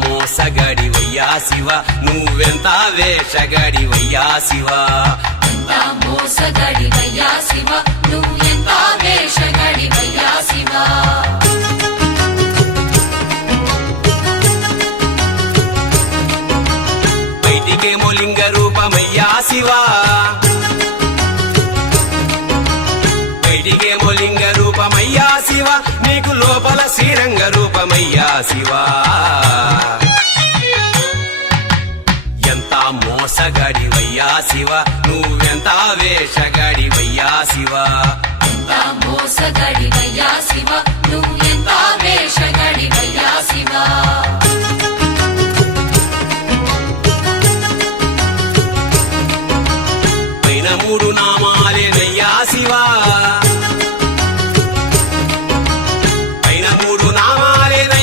మోసగాడివయ్యా శివ నువ్వెంత వేషగాడివయ్యా శివ మోసగాడివయ్యా శివ నువ్వెంత వేషగాడివయ్యా శివ బయటికేమో లింగ రూపమయ్యా శివ బయటికేమో లింగ రూపమయ్యా శివ నీకు లోపల శ్రీరంగ రూపమయ్యా శివ ఎంత మోసగాడివయ్యా శివ నువ్వెంత వేషగాడివయ్యా శివ మోసగాడివయ్యా శివ